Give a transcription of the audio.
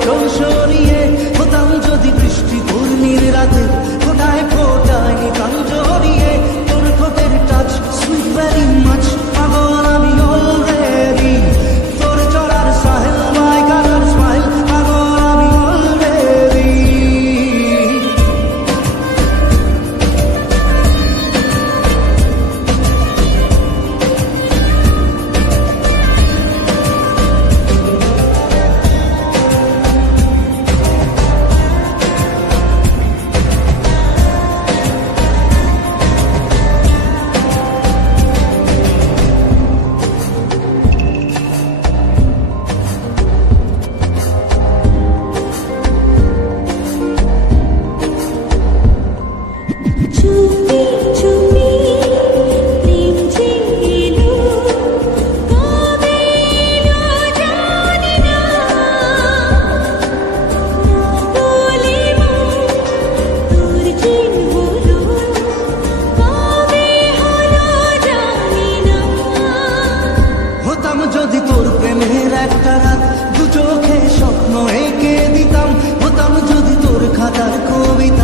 আঁচল সরিয়ে হতাম যদি বৃষ্টি পূর্ণির রাতে, ফোটায় ফোটায় নিতাম জড়িয়ে তোর ঠোঁটের টাচ, সুইট ভেরি মাচ। পাগল আমি অলরেডি তোর চড়ার সাহেল, মাই কালার স্মাইল, পাগল আমি অলরেডি। যদি তোর প্রেমের একটা রাত দু চোখে স্বপ্ন এঁকে দিতাম, হতাম যদি তোর খাতার কবিতা।